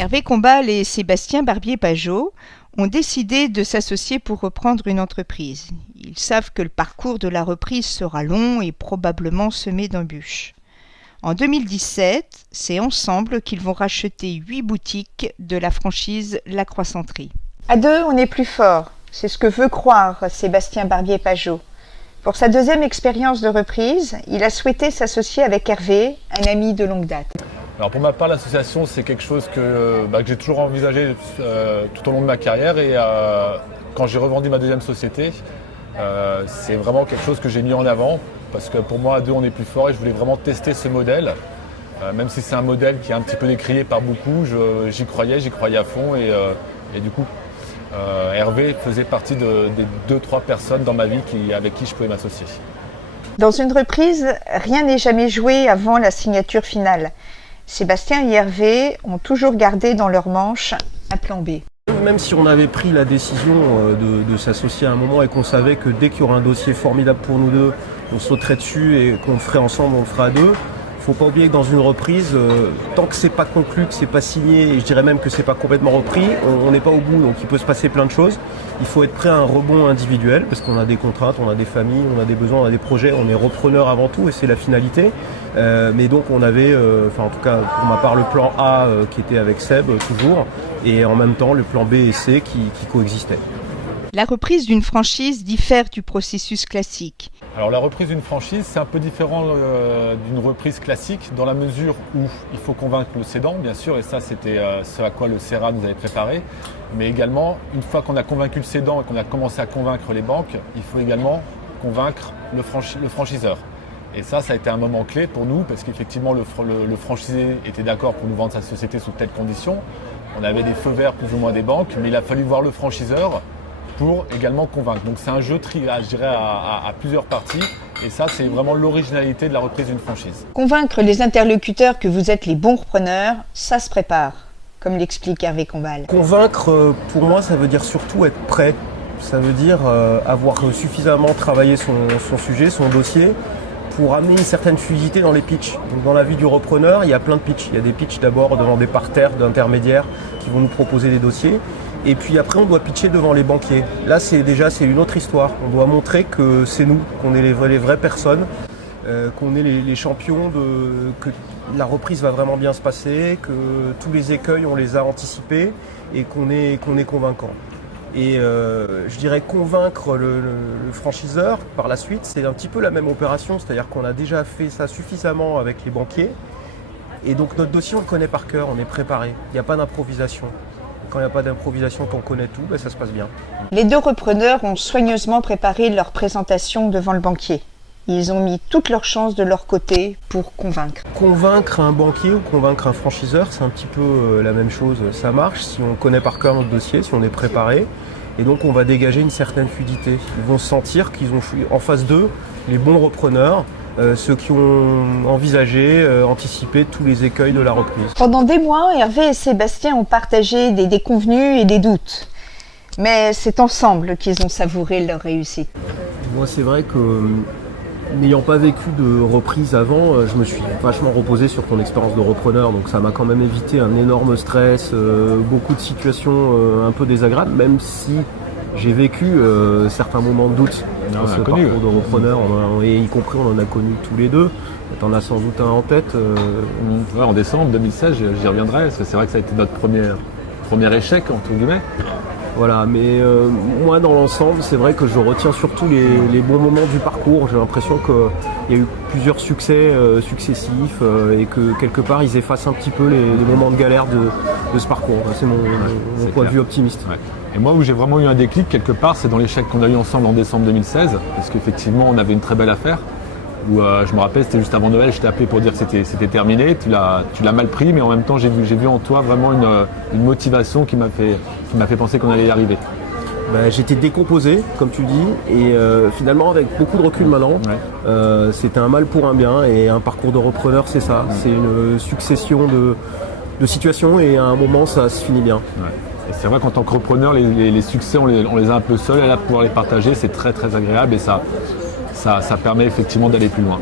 Hervé Combal et Sébastien Barbier-Pajot ont décidé de s'associer pour reprendre une entreprise. Ils savent que le parcours de la reprise sera long et probablement semé d'embûches. En 2017, c'est ensemble qu'ils vont racheter 8 boutiques de la franchise La Croissanterie. À deux, on est plus fort. C'est ce que veut croire Sébastien Barbier-Pajot. Pour sa deuxième expérience de reprise, il a souhaité s'associer avec Hervé, un ami de longue date. Alors pour ma part, l'association, c'est quelque chose que j'ai toujours envisagé tout au long de ma carrière. Et quand j'ai revendu ma deuxième société, c'est vraiment quelque chose que j'ai mis en avant. Parce que pour moi, à deux, on est plus fort et je voulais vraiment tester ce modèle. Même si c'est un modèle qui est un petit peu décrié par beaucoup, j'y croyais à fond. Et du coup, Hervé faisait partie des 2-3 personnes dans ma vie avec qui je pouvais m'associer. Dans une reprise, rien n'est jamais joué avant la signature finale. Sébastien et Hervé ont toujours gardé dans leur manche un plan B. Même si on avait pris la décision de s'associer à un moment et qu'on savait que dès qu'il y aurait un dossier formidable pour nous deux, on sauterait dessus et qu'on le ferait ensemble, on le ferait à deux. Faut pas oublier que dans une reprise, tant que c'est pas conclu, que c'est pas signé, et je dirais même que c'est pas complètement repris, on n'est pas au bout, donc il peut se passer plein de choses. Il faut être prêt à un rebond individuel, parce qu'on a des contraintes, on a des familles, on a des besoins, on a des projets, on est repreneur avant tout, et c'est la finalité. Mais donc on avait, en tout cas pour ma part, le plan A qui était avec Seb toujours, et en même temps le plan B et C qui coexistaient. La reprise d'une franchise diffère du processus classique. Alors la reprise d'une franchise, c'est un peu différent d'une reprise classique dans la mesure où il faut convaincre le cédant, bien sûr, et ça c'était ce à quoi le CERA nous avait préparé. Mais également, une fois qu'on a convaincu le cédant et qu'on a commencé à convaincre les banques, il faut également convaincre le franchiseur. Et ça a été un moment clé pour nous parce qu'effectivement le franchisé était d'accord pour nous vendre sa société sous telles conditions. On avait des feux verts plus ou moins des banques, mais il a fallu voir le franchiseur pour également convaincre. Donc c'est un jeu, je dirais, à plusieurs parties. Et ça, c'est vraiment l'originalité de la reprise d'une franchise. Convaincre les interlocuteurs que vous êtes les bons repreneurs, ça se prépare, comme l'explique Hervé Combal. Convaincre, pour moi, ça veut dire surtout être prêt. Ça veut dire avoir suffisamment travaillé son sujet, son dossier, pour amener une certaine fluidité dans les pitchs. Donc dans la vie du repreneur, il y a plein de pitchs. Il y a des pitchs d'abord devant des parterres d'intermédiaires qui vont nous proposer des dossiers. Et puis après, on doit pitcher devant les banquiers. Là, c'est une autre histoire. On doit montrer que c'est nous, qu'on est les vraies personnes, qu'on est les champions, que la reprise va vraiment bien se passer, que tous les écueils, on les a anticipés et qu'on est convaincant. Et je dirais convaincre le franchiseur par la suite, c'est un petit peu la même opération, c'est-à-dire qu'on a déjà fait ça suffisamment avec les banquiers. Et donc notre dossier, on le connaît par cœur, on est préparé, il n'y a pas d'improvisation. Quand il n'y a pas d'improvisation, qu'on connaît tout, ça se passe bien. Les deux repreneurs ont soigneusement préparé leur présentation devant le banquier. Ils ont mis toutes leurs chances de leur côté pour convaincre. Convaincre un banquier ou convaincre un franchiseur, c'est un petit peu la même chose. Ça marche si on connaît par cœur notre dossier, si on est préparé. Et donc on va dégager une certaine fluidité. Ils vont sentir qu'ils ont en face d'eux les bons repreneurs, ceux qui ont envisagé, anticipé tous les écueils de la reprise. Pendant des mois, Hervé et Sébastien ont partagé des déconvenus et des doutes. Mais c'est ensemble qu'ils ont savouré leur réussite. Moi, c'est vrai que n'ayant pas vécu de reprise avant, je me suis vachement reposé sur ton expérience de repreneur. Donc ça m'a quand même évité un énorme stress, beaucoup de situations un peu désagréables, même si j'ai vécu certains moments de doute dans ce parcours de repreneur, et y compris on en a connu tous les deux. T'en as sans doute un en tête. Ouais, en décembre 2016, j'y reviendrai. C'est vrai que ça a été notre premier échec, entre guillemets. Voilà, mais moi dans l'ensemble, c'est vrai que je retiens surtout les bons moments du parcours. J'ai l'impression qu'il y a eu plusieurs succès successifs et que quelque part ils effacent un petit peu les moments de galère de ce parcours. C'est mon point de vue optimiste. Ouais. Et moi où j'ai vraiment eu un déclic quelque part, c'est dans l'échec qu'on a eu ensemble en décembre 2016, parce qu'effectivement on avait une très belle affaire. Où je me rappelle, c'était juste avant Noël, je t'ai appelé pour dire que c'était terminé, tu l'as mal pris, mais en même temps j'ai vu en toi vraiment une motivation qui m'a fait penser qu'on allait y arriver. J'étais décomposé, comme tu dis, et finalement avec beaucoup de recul maintenant, c'était un mal pour un bien, et un parcours de repreneur c'est ça, c'est une succession de situations, et à un moment ça se finit bien. Ouais. Et c'est vrai qu'en tant que repreneur, les succès on les a un peu seuls, et là pouvoir les partager c'est très très agréable, et ça permet effectivement d'aller plus loin.